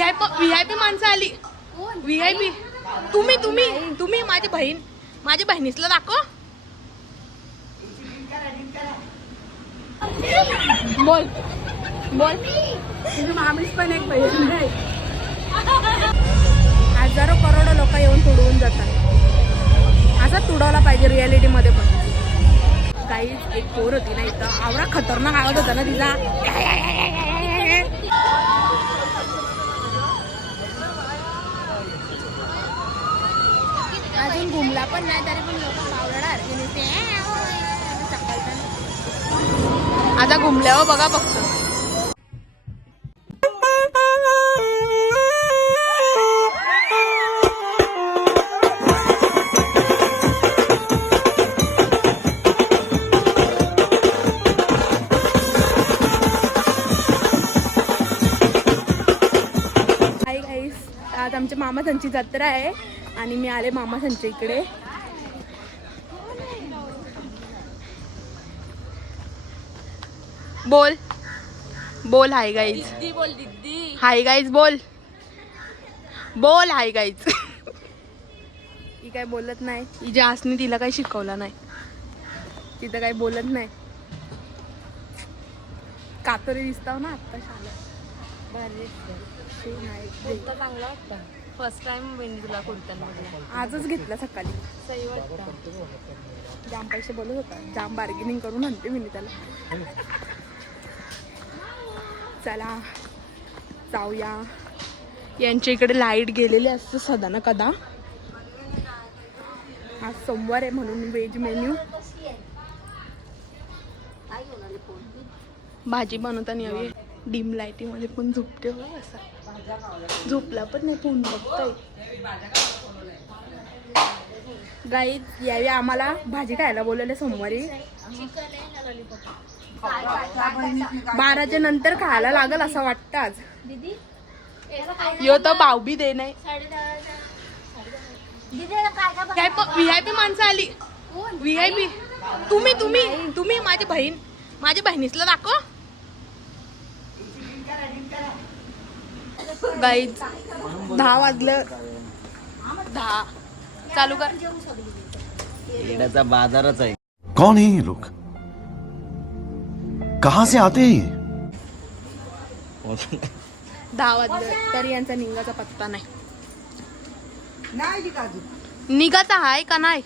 VIP माणसं आली. VIP तुम्ही तुम्ही तुम्ही माझी बहिणीसला दाखव. बोल बोल. तुझी मामीच पण एक बहीण आहे. हजारो करोडो लोक येऊन तुडवून जातात. असं तुडवला पाहिजे रियालिटी मध्ये पण. काहीच एक पोर होती ना इथं, आवरा खतरनाक आवाज होता ना तिचा. अजून घुमला पण नाही तरी पण लोक पावडणार. आता घुमल्यावर बघा फक्त. आज आमच्या मामासांची जत्रा आहे आणि मी आले मामासांच्या इकडे. बोल बोल. Hi guys. बोल दीदी. हाय गाईज बोल. बोल हाय गाईज. ही काय बोलत नाही. हिच्या आसनी तिला काही शिकवलं नाही. तिथं काही बोलत नाही. कातोरी दिसताव ना आत्ता शाळा. चांगला वाटतं. फर्स्ट टाइम बहिणी तुला कुर्त्यांमध्ये. आजच घेतला सकाळी. सही वाटतं. जाम पैसे बोलत होता. जाम बार्गेनिंग करून आणते मी त्याला. चला जाऊया. यांच्या इकडे लाईट गेलेली असते सदा ना कदा. आज सोमवार आहे म्हणून व्हेज मेन्यू. भाजी बनवताना यावी. डिम लाईटीमध्ये पण झोपते हो. असा झोपला पण नाही. फोन बघताय. गाईज यावी आम्हाला भाजी खायला बोलवले सोमवारी. 12च्या नंतर खायला लागल असं वाटतं आज. यो तर भाऊबी दे नाही. काय व्हीआयपी माणसं आली. व्हीआयपी तुम्ही तुम्ही तुम्ही माझी बहिणीसला दाखव. गाईज 10 वाजलं. 10 चालू कर. येड्याचा बाजारच आहे. कौन है ये लोग? कहाँ से आते हैं? 10 वाजलं तरी यांचा निघाचा पत्ता नाही. निघाचा आहे का नाही.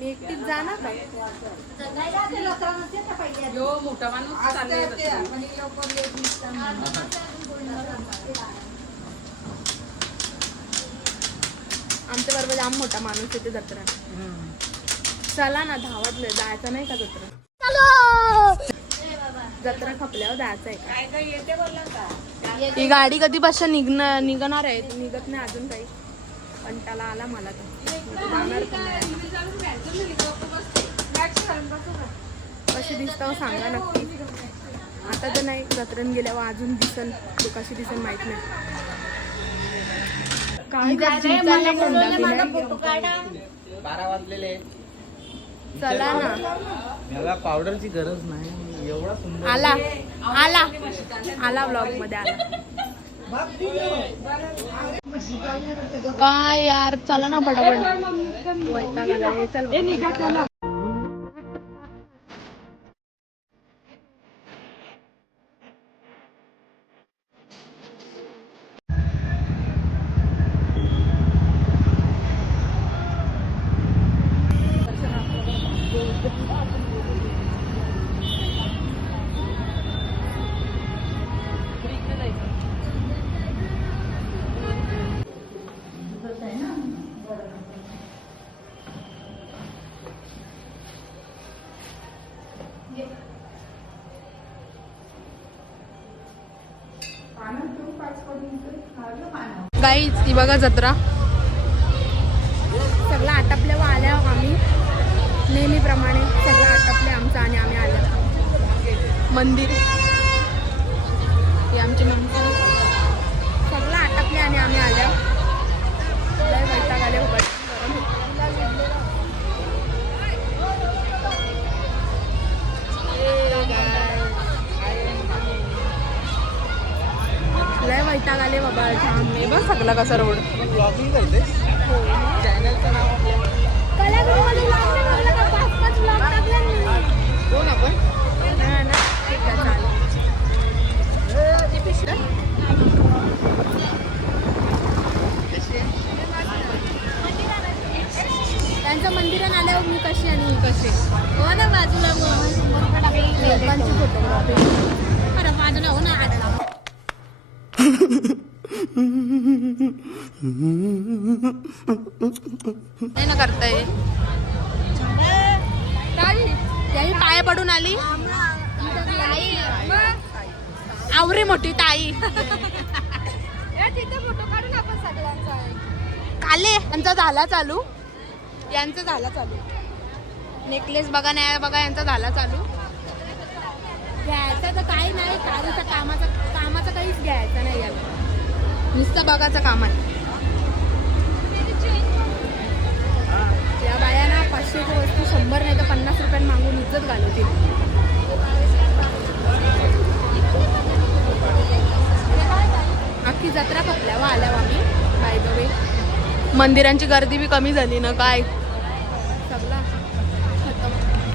मी एकटीच जाणार का. आमच्या बरोबर जाम मोठा माणूस येते जत्रा. चला ना 10 वाजले. जायचं नाही का जत्रा. जत्रा खपल्यावर जायचं आहे का. ही गाडी कधी बस निघणार आहे. निघत नाही अजून काही. कंटाळा आला मला तर. जाणार पण नाही. कशी दिसतं सांगा नक्की. आता तर नाही. जत्रेन गेल्यावर अजून दिसन. कशी दिसन माहित नाही. काय 12 वाजलेले. चला ना. मला पावडरची गरज नाही. एवढा सुंदर आला आला आला ब्लॉग मध्ये आला. काय यार चला ना पटापट. चल गाईज ही बघा जत्रा. सगळं आटपल्यावर आल्या आम्ही. नेहमीप्रमाणे सगळं आटपले आमचं आणि आम्ही आल्या. मंदिर हे आमचे मंदिर. सगळं आटपले आणि आम्ही आल्या. लय वैताग आले. लय वैताग आले बाबा जाम नाही बस सगळा कसा रोड ब्लॉगिंग करते चॅनलचं नाव कलागुरूमध्ये vlog नाही बघला का? 5-5 vlog टाकले मी. कोण आपण हा ना ठीक आहे चालेल. त्यांचं मंदिरात आल्यावर मी कशी आणि ही कशी हो ना बाजूला लोकांची फोटोग्राफी अरे बाजूला हो ना आडला नाही ना करताय त्याही पाया पडून आली आवरी मोठी ताई फोटो काढून आपण सगळ्यांचा काले यांचा झाला चालू यांचं झाला चालू नेकलेस बघा नाही बघा यांचा झाला चालू घ्यायचं तर काही नाही काहीच कामाचं काहीच घ्यायचं नाही याला नुसतं बघायचं काम आहे या बायांना 500ची वस्तू 100 नाही तर 50 रुपयांनी मागून इज्जत घालवतील अख्खी जत्रा खपल्यावर आल्यावर आम्ही बाय द वे मंदिरांची गर्दी बी कमी झाली ना काय सगळं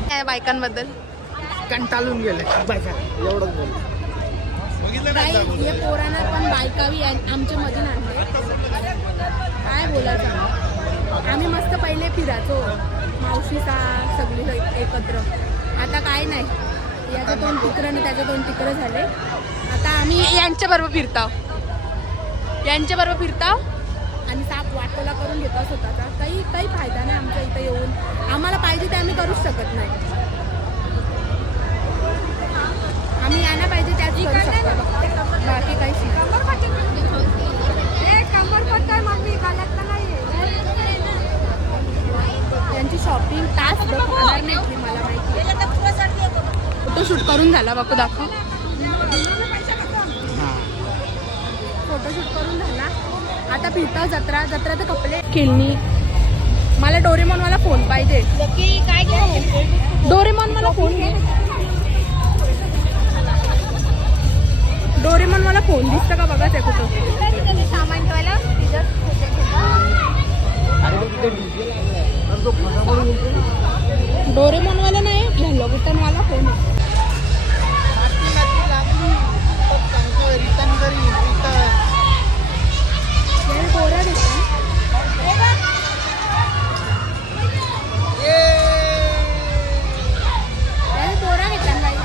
काय बायकांबद्दल कंटाळून गेले एवढंच बोल हे पोरांना पण बायकावी आमच्या मधून आणले काय बोलायचं आम्ही मस्त पहिले फिरायचो मावशीचा सगळी एकत्र आता काय नाही याचं 2 तिकडं आणि त्याचं 2 तिकडं झाले आता आम्ही यांच्याबरोबर फिरताव आणि साप वाटोला करून घेतो स्वतःचा काही फायदा नाही आमच्या इथं येऊन आम्हाला पाहिजे ते आम्ही करूच शकत नाही आम्ही यांना पाहिजे त्याच करू शकतो बाकी काहीच नाही यांची शॉपिंग तास होणार नाही मला माहिती फोटोशूट करून झाला बापू दाखव फोटोशूट करून झाला आता फिरताव जत्रा तर कपडे खेळणी मला डोरेमॉनवाला फोन पाहिजे काय डोरेमॉन मला फोन घे डोरेमॉनवाला फोन दिसतं का बघा ते कुठं सामान ठेवायला डोरेमॉनवाला नाही हॅलो बुटनवाला फोन आहे गोऱ्या गोरा घेतला नाही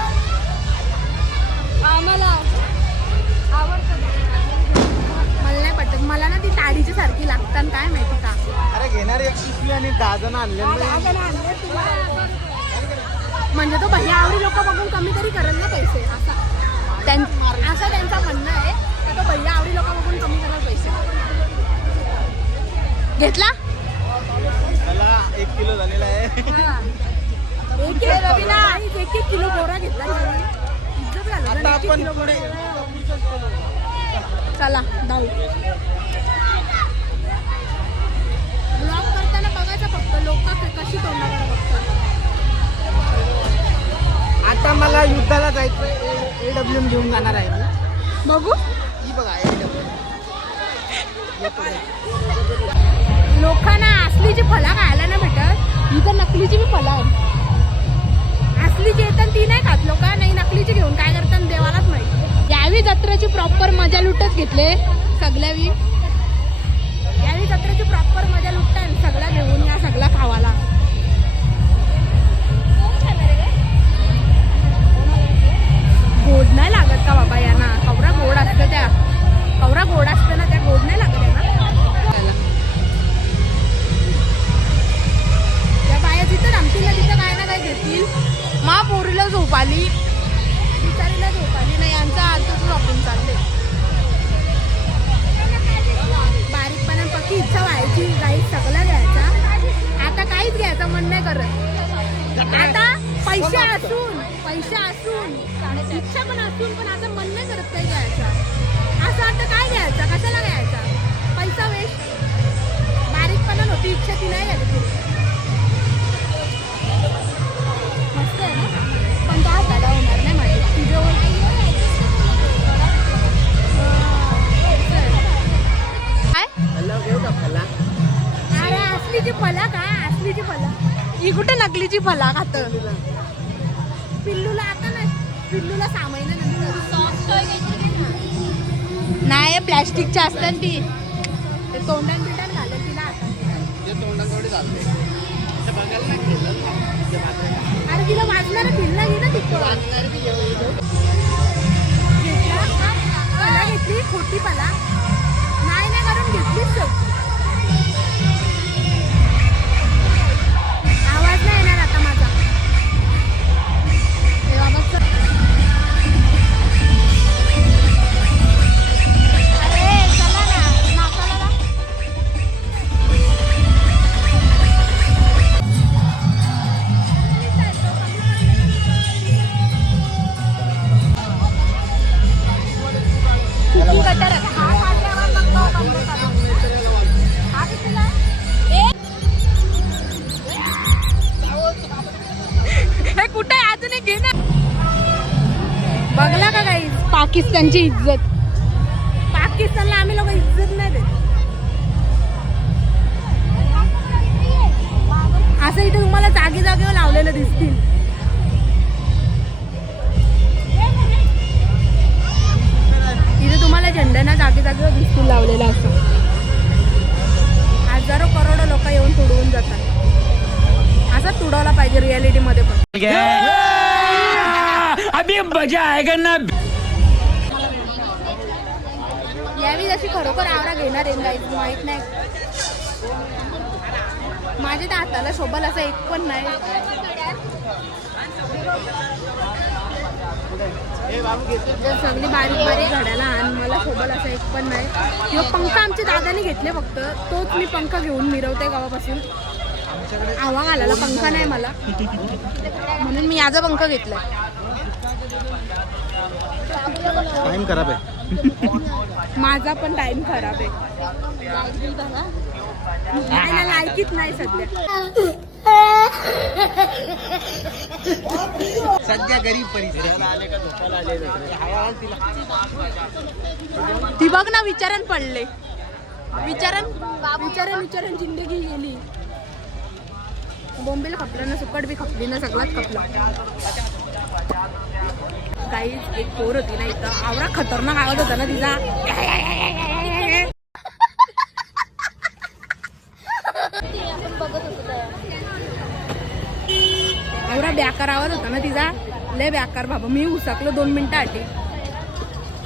आम्हाला आवडतं मला नाही पटत मला ना ती ताडीची सारखी लागतात काय माहिती का अरे घेणार एक पिशवी आणि 10 जण आणले म्हणजे तो भैया आवडी लोक बघून कमी तरी करेल ना पैसे असं त्यांचं म्हणणं आहे तर तो भैया आवडी लोक बघून कमी करेल पैसे घेतला मला 1 किलो झालेला आहे 1 किलो गोरा घेतला आता आपण पुढे चला जाऊ ब्लॉग करताना बघायचं फक्त लोक कशी तोंडाकडे बघतात आता मला युद्धाला जायचं AWM घेऊन जाणार आहे मी बघू ही बघा AWM लोकांना असलीची फला खायला नाही भेटत इथं नकलीची बी फला आहे असलीची येतात ती नाही खात लोक नाही नकलीची घेऊन काय करतात देवालाच माहिती यावी जत्रेची प्रॉपर मजा लुटच घेतले सगळ्यावी यावी जत्रेची प्रॉपर मजा लुटतात सगळ्या घेऊन या सगळा खावाला गोड नाही लागत का बाबा यांना कवरा गोड असतं ना त्या गोड नाही लागत यांना त्या बाया तिथं रमतील ना तिथं काय ना काय घेतील महापोरीला झोप आली बिचारीला झोप आली नाही यांचा आजच शॉपिंग चालले बारीकपणापैकी इच्छा व्हायची काही सगळं घ्यायचा आता काहीच घ्यायचं मन नाही करत आता पैसे असून इच्छा पण असून पण आता मन नाही करत काही घ्यायचं असं वाटतं काय घ्यायचं कशाला घ्यायचा पैसा वेस्ट बारीकपणा नव्हती इच्छा ती नाही घ्यायची मस्त आहे ना पण तो दादा होणार नाही माझे तुझ्यावर कुठे नकलीची फला खात पिल्लूला आता नाही पिल्लूला 6 महिन्यानंतर नाही प्लॅस्टिकच्या असतात ती ते तोंडात बिटात घालेल तिला आता अरे तिला वाजणार फिरला घे ना तिथं पला घेतली खोटी पला नाही करून घेतलीच आवाज नाही येणार आता माझा अरे चला ना नाकाला कुकी कटर हे कुठे अजून घे ना बघला का काही पाकिस्तानची इज्जत पाकिस्तानला आम्ही लोक इज्जत नाही देत असं इथे तुम्हाला जागी जागेवर लावलेलं दिसतील इथे तुम्हाला झेंड्यांना जागी जागेवर दिसतील लावलेलं असं हजारो करोडो लोक येऊन तुडवून जातात असं तुडवला पाहिजे रियालिटी मध्ये पण अभी मजा आएगा ना यावी जशी खरोखर आवरा घेणार आहे गाईज माहित नाही माझ्या त्या हाताला शोभल असं एक पण नाही सगळी बारीक बारीक घड्याला आणि मला शोभल असं एक पण नाही किंवा पंख आमच्या दादाने घेतले फक्त तोच मी पंख घेऊन मिरवते गावापासून आवा घालायला पंखा नाही मला म्हणून मी याचा पंख घेतलाय टाइम खराब आहे माझा पण टाइम खराब आहे नाही ना लायकीच नाही सध्या गरीब परिस्थिती ती बघ ना विचारण पडले विचारण जिंदगी गेली बोंबीला खपलं ना सुकट बी खपली ना सगळ्यात खपला काहीच एक पोर होती ना इथं आवरा खतरनाक आवाज होता ना तिचा आवरा बेकार आवाज होता ना तिचा लय बेकार बाबा मी उसकलो 2 मिनिटासाठी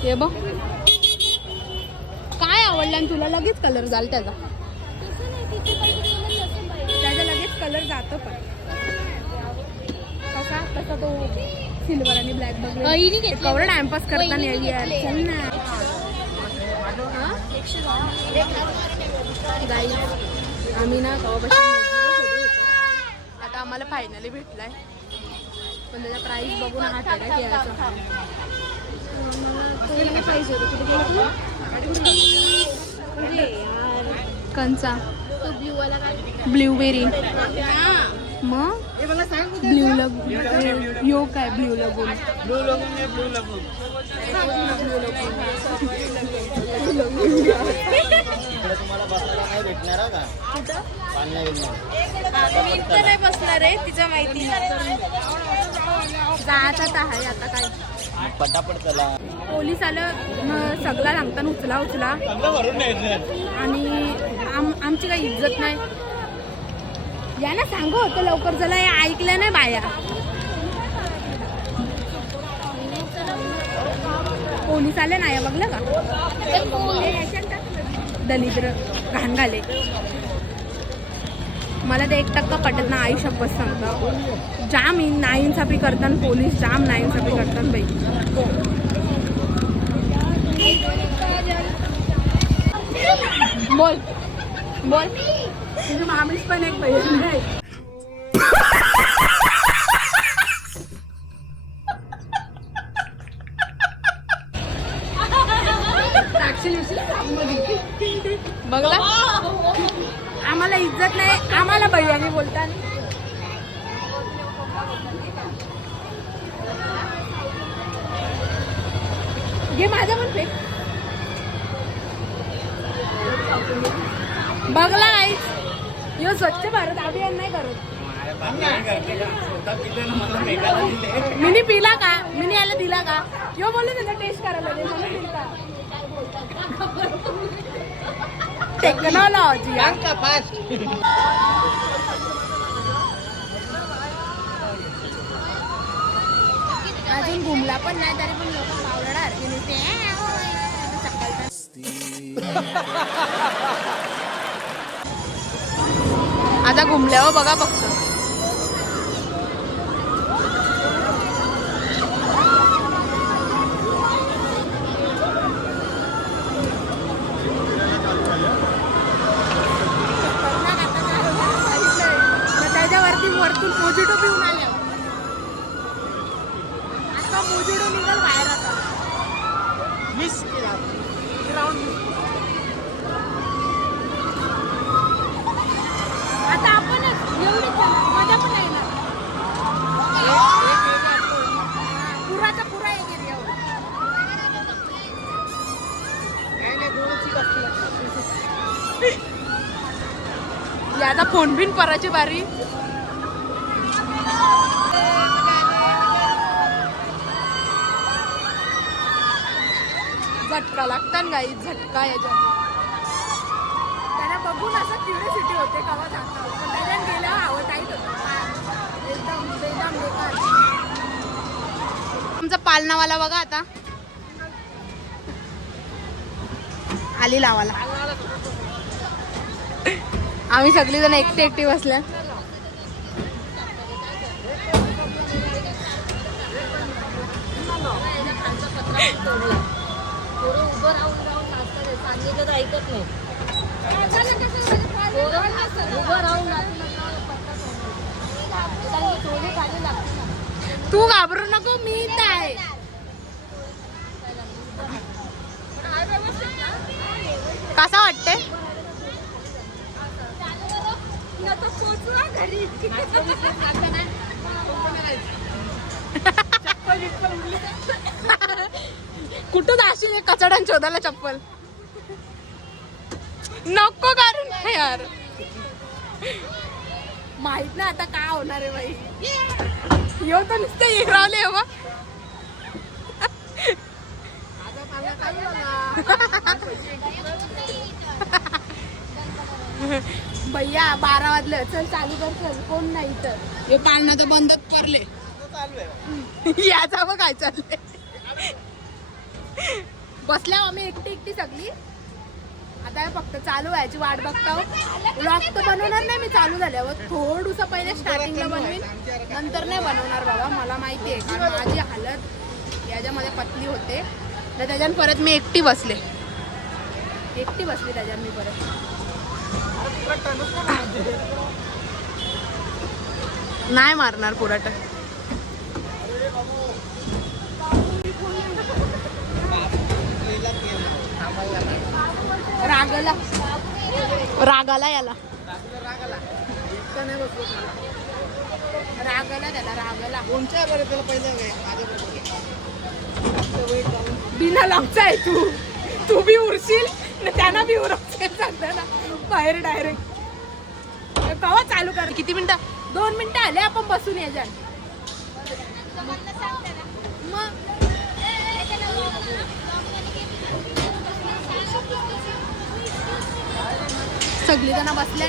हे बघ काय आवडलं आणि तुला लगेच कलर झाला त्याचा लगेच कलर जातो पण कसा तो सिल्वर आणि ब्लॅक बघ कवडा टाइमपास करताना यार चल ना गाईज आम्ही ना आता आम्हाला फायनली भेटलाय पण त्याचा प्राइस बघून हा टेरा घ्यायचा कंचा ब्ल्यूबेरी मग ब्ल्यू लगून यो काय ब्ल्यू लगून नाही बसणार आहे तिच्या माहिती जायचं आहे आता काय पटापट चला पोलीस आलं सगळा सांगताना उचला आणि आमची काही इज्जत नाही या ना सांगू होतं लवकर चला या ऐकलं नाही बाया पोलीस आले नाही बघलं का दलिद्र घाण घाले मला ते 1% पटत ना आई शपथ सांगता जाम नाइंसाफी करताना पोलीस जाम नाइंसाफी करताना बाई बोल बोल तुझी मामीच पण एक बहीण आहे बघला आम्हाला इज्जत नाही आम्हाला भैयानी बोलतात घे माझा पण फेक बघला नाहीच यो स्वच्छ भारत अभियान नाही करत मिनी पिला का? मिनी याला दिला का? यो बोलले त्याचा टेस्ट करायला दे, मला दिलता. टेक्नॉलॉजी अजून घुमला पण नाही तरी पण लोक पावडणार की नाही ते आता घुमल्यावर बघा फक्त त्याच्यावरती वरतून मोजिटो पिऊन आल्या आता मोजिटो निघाल बाहेर आता मिस केला ग्राउंड आता आपणच एवढी मजा पण नाही ना पुराचा पुरा एक एरिया आता फोन बिन पराची बारी झटका लागतात गाई झटका याच्यात त्यांना बघून असं क्युरियोसिटी होते कवा जाता पण त्याच्यात गेल्यावर हवं टाईट होतं एकदम बेदाम बेकार आमचा पालनावाला बघा आता आली लावाला आम्ही सगळी जण एकटी बसल्या ऐकत नाही तू घाबरू नको मी इथं आहे कसा वाटते कुठं जाशील कचड्यान शोधायला चप्पल नको करू ना यार माहित ना आता काय होणार आहे बाई येऊ तर नुसतं इरावले हो भैया 12 वाजलं चल चालू कर चल कोण नाही तर हे पाळणं तर बंदच करले याचा बघ काय चाललंय बसल्या आम्ही एकटी सगळी आता फक्त चालू व्हायची वाट बघता व्लॉग तर बनवणार नाही मी चालू झाल्यावर थोडंसं पहिले स्टार्टिंगला बनवीन नंतर नाही बनवणार बाबा मला माहिती आहे कारण माझी हालत याच्यामध्ये पतली होते तर त्याच्यात परत मी एकटी बसले त्याच्यात मी परत नाही मारणार पुराट रागाला याला रागाला कोणच्या बरं त्याला पहिलं बिना लांबचा आहे तू बी उरशील ना त्यांना बी उरशील सांगता ना बाहेर डायरेक्ट कवा चालू कर किती मिनिटं 2 मिनिटं आले आपण बसून याच्यात मग सगळी जण बसल्या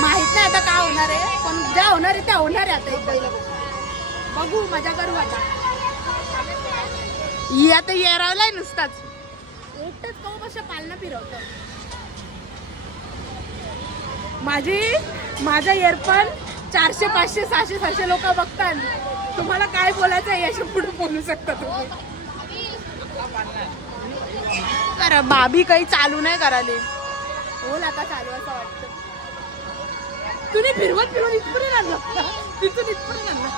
माहित नाही आता काय होणार आहे पण ज्या होणार आहे त्या होणार आहे आता एकदा बघू मजा करू आता आता येरावलाय नुसताच एकटच कवा कशा पालना फिरवतं माझा इयरफोन 400 500 600 700 लोक बघतात तुम्हाला काय बोलायचं आहे याच्या पुढे बोलू शकता तुम्ही अरे बाबी काही चालू नाही कराले बोल आता चालू असं वाटतं तुम्ही फिरवत इथपर्यंत आणलं तिथून इथपर्यंत आणलं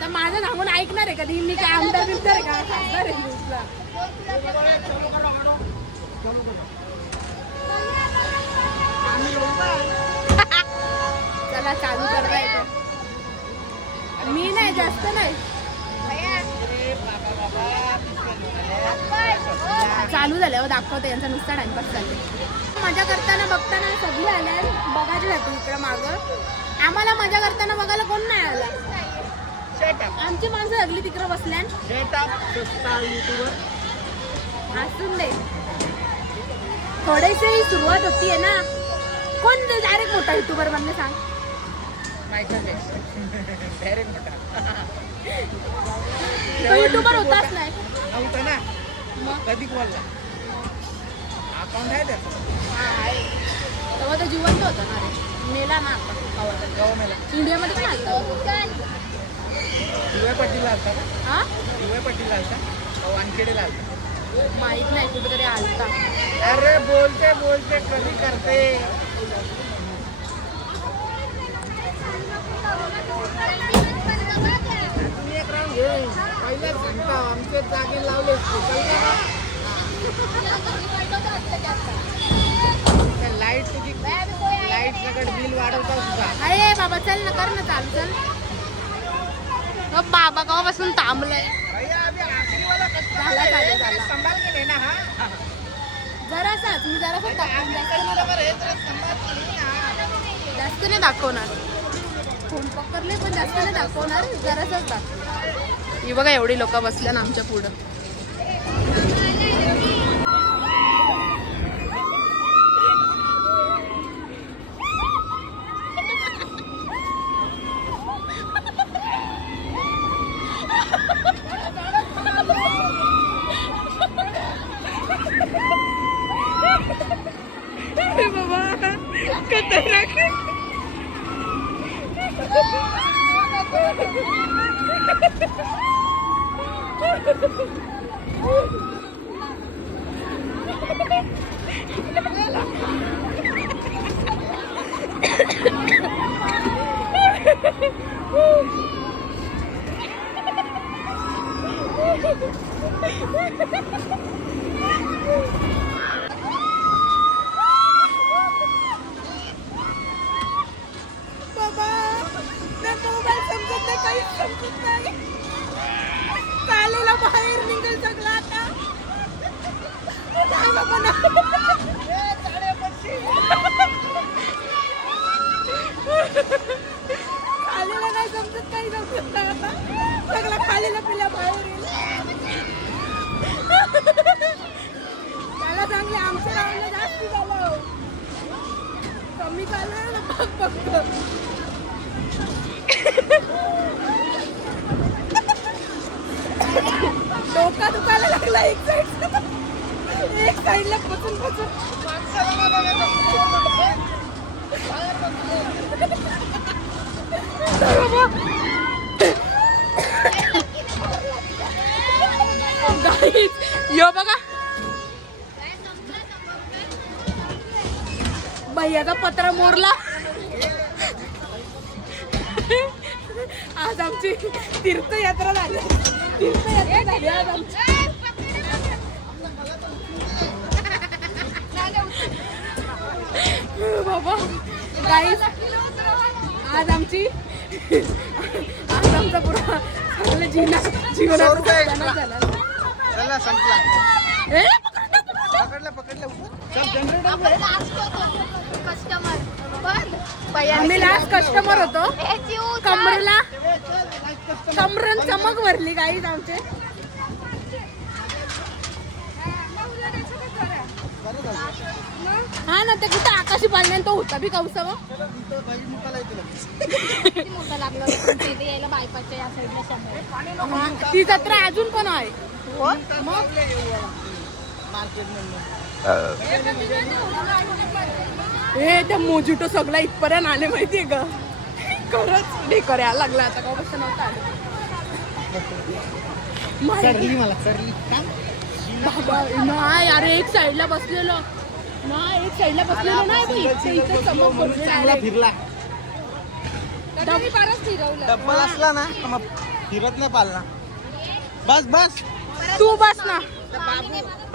तर माझं सांगून ऐकणार आहे कधी मी काय आमदार बिमदार आहे का खासदार आहे न्यूजला चला चालू करता येतो मी नाही जास्त नाही चालू झाल्यावर दाखवते यांचा नुसता टाइमपास चालले मजा करताना बघताना सगळी आल्या बघायच्यासाठी इकडं मागं. आम्हाला मजा करताना बघायला कोण नाही आला. आमची माणसं सगळी तिकडं बसल्या. असून दे थोडेसे सुरुवात होतीये ना. कोण डायरेक्ट मोठा युट्यूबर बनले सांग. तो युट्यूबर होताच नाही. कधी बोलला अकाउंट आहे त्याचं. तेव्हा तो जिवंत होता ना रे. मेला ना आता इंडियामध्ये पण आलता. दिव्या पाटील आलता का? हा दिव्या पाटील आलता वानखेडेला आलता माहित नाही कुठेतरी आलता. अरे बोलते बोलते कधी करते. पहिलेच सांगता आमचे जागे लावले लाईट तुझी लाईट सगळं बिल वाढवता सुद्धा. अरे बाबा चल ना कर ना चालू चल. बाबा केव्हापासून थांबलाय. झाला झाला झाला संभाल के लेना हा. जरासाच मी जरासाच जास्त नाही दाखवणार. फोन पकडले पण जास्त नाही दाखवणार. जरासाच दाखव. ही बघा एवढी लोक बसल्या ना आमच्या पुढं. बाबा खतरनाक. कालेला बाहेर निघेल सगळं आता. खालीला नाही समजत काही समजत नाही आता. सगळं खालीला पिल्या बाहेर येईल. त्याला चांगले आमचं रावलं जास्त झालं. कमी झालं ना बघ फक्त. डोका दुखायला लागला एक साईडला पचून पचून. यो बघा भैयाचा पत्रा मोडला. आज आमची तीर्थयात्रा झाली. तीर्थयात्रा झाली आज आमची. बाबा गाईस आज आमची आज आमचा पुरा चांगलं जीवनाचा झाला. चला संपला. ए पकडलं आम्ही लास्ट कस्टमर होतो. कमरन चमक भरली गाईज आमचे. हा ना ते कुठं आकाशी पाळण्यात तो होता बी कौसा. ती जत्रा अजून पण आहे. हे त्या मोजिटो सगळा इथपर्यंत आले माहितीये का. खरंच डेकर यायला लागला आता. का बस नव्हता आलं बाबा. नाही अरे एक साईडला बसलेलो नाही. एक साईडला बसलेलो नाही. चमक फिरला फिरवलं. डब्बल असला ना मग फिरत नाही पालना. बस बस तू बस ना.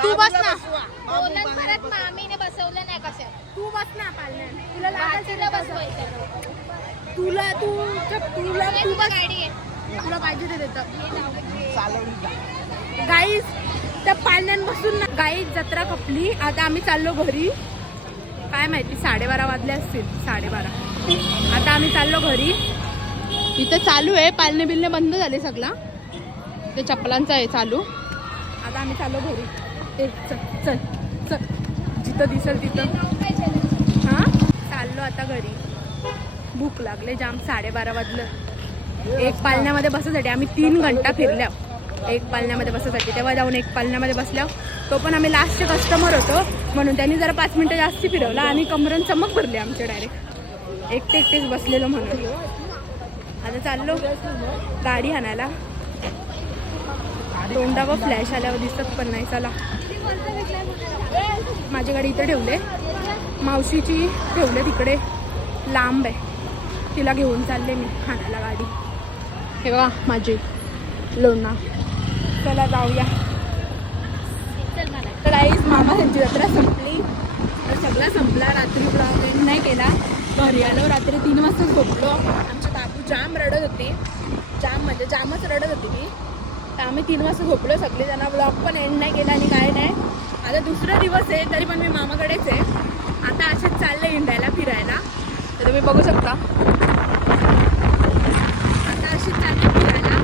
तू बस ना. परत मामीने बसवलं नाही कसं. तू बस ना पाळण्यात. तुला लागायचं बसवायचं. तुला तू बस. गाडी आहे तुला पाहिजे ते देतं. चालवली गाईज त्या पाळण्यात बसून ना गाईज जत्रा खपली. आता आम्ही चाललो घरी. काय माहिती 12:30 वाजले असतील 12:30. आता आम्ही चाललो घरी. इथं चालू आहे पालने बिलने बंद झाले सगळा. ते चप्पलांचं आहे चालू. आता आम्ही चाललो घरी. ते चल चल चल जिथं दिसेल तिथं. हां चाललो आता घरी. भूक लागले जाम. 12:30 वाजलं. एक पालण्यामध्ये बसायसाठी आम्ही 3 घंटा फिरल्या. एक पालण्यामध्ये बसायसाठी तेव्हा जाऊन एक पालण्यामध्ये बसल्या. तो पण आम्ही लास्टचे कस्टमर होतो म्हणून त्यांनी जरा 5 मिनटं जास्त फिरवला आणि कमरण चमक भरली आमचे डायरेक्ट. एकटेच बसलेलो म्हणून. आता चाललो गाडी आणायला. तोंडावर फ्लॅश आल्यावर दिसत पण नाही. चला माझी गाडी इथे ठेवले. मावशीची ठेवले तिकडे लांब आहे. तिला घेऊन चालले मी आणायला गाडी. हे बघा माझी लोणा. चला जाऊया. तर आईच मामा त्यांची जत्रा संपली. तर सगळा संपला. रात्री ब्लॉग एंड नाही केला. घरी आलो रात्री 3 वाजता झोपलो. आमची बाबू जाम रडत होती. जाम म्हणजे जामच रडत होती मी. तर आम्ही 3 वाजता झोपलो सगळेजण. ब्लॉग पण एंड नाही केला आणि काय नाही. आता दुसरा दिवस आहे तरी पण मी मामाकडेच आहे. आता असेच चालले हिंडायला फिरायला. तर तुम्ही बघू शकता. आता अशीच चालले फिरायला.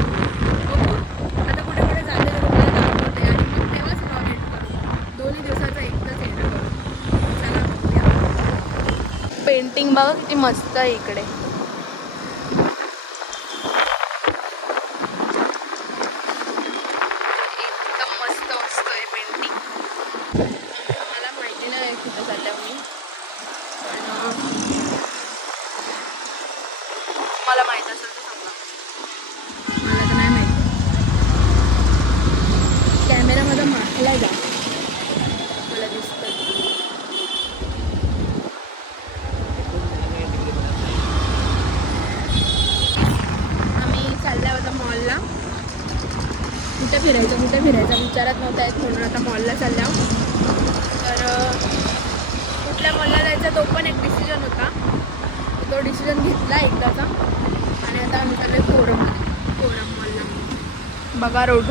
बघू आता कुठे कुठे जाते तर तुम्हाला दाखवते आणि मग तेव्हाच ब्लॉग एंड करू. 2 दिवसाचा एकदाच एंड करू. चला बघूया. पेंटिंग बघा किती मस्त आहे इकडे. एकदम मस्त मस्त आहे पेंटिंग. मला माहिती नाही कुठं चालल्या मी पण मला माहित असेल तर सांगा. मला तर नाही माहिती. कॅमेरामध्ये मागला जा मला दिसतं. आम्ही चालल्या होता मॉलला. कुठे फिरायचं विचारत नव्हता येत म्हणून आता मॉलला चालल्या. तर कुठल्या मॉलला जायचा तो पण एक डिसिजन होता. तो डिसिजन घेतला एकदाचा आणि आता आम्ही चाललोय फोरम मॉलला. बघा रोड.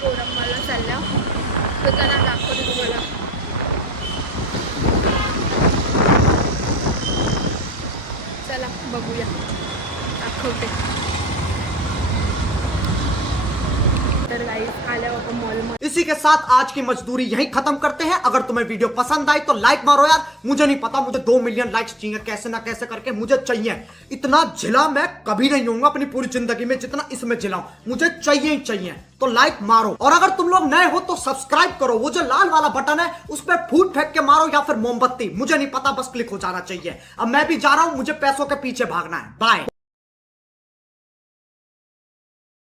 फोरम मॉलला चालल्या. तर त्यांना दाखवते तुम्हाला. चला बघूया दाखवते. तर गाइस आल्या बाबा मॉल में. इसी के साथ आज की मजदूरी यहीं खत्म करते हैं. अगर तुम्हें वीडियो पसंद आई तो लाइक मारो यार. मुझे नहीं पता, मुझे 2 मिलियन लाइक्स चाहिए. कैसे ना कैसे करके मुझे चाहिए. इतना झिला मैं कभी नहीं होऊंगा अपनी पूरी जिंदगी में जितना इसमें झिला हूं. मुझे चाहिए ही चाहिए. तो लाइक मारो. और अगर तुम लोग नए हो तो सब्सक्राइब करो. वो जो लाल वाला बटन है उस पर फूट फेंक के मारो या फिर मोमबत्ती. मुझे नहीं पता, बस क्लिक हो जाना चाहिए. अब मैं भी जा रहा हूं. मुझे पैसों के पीछे भागना है. बाय.